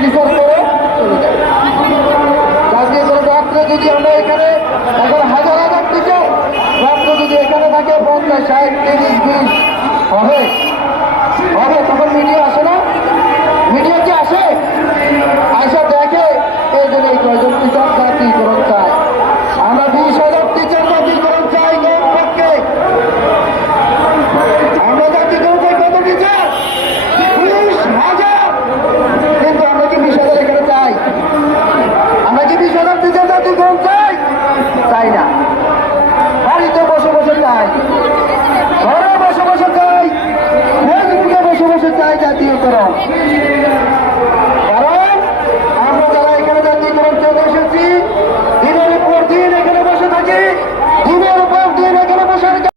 Before করে চলে যায় আজকে যদি আমরা এখানে এখন হাজার হাজার থেকে রাত্রে যদি এখানে থাকে পঞ্চাশ, ষাট, তিরিশ, বিশ হবে Nicolau.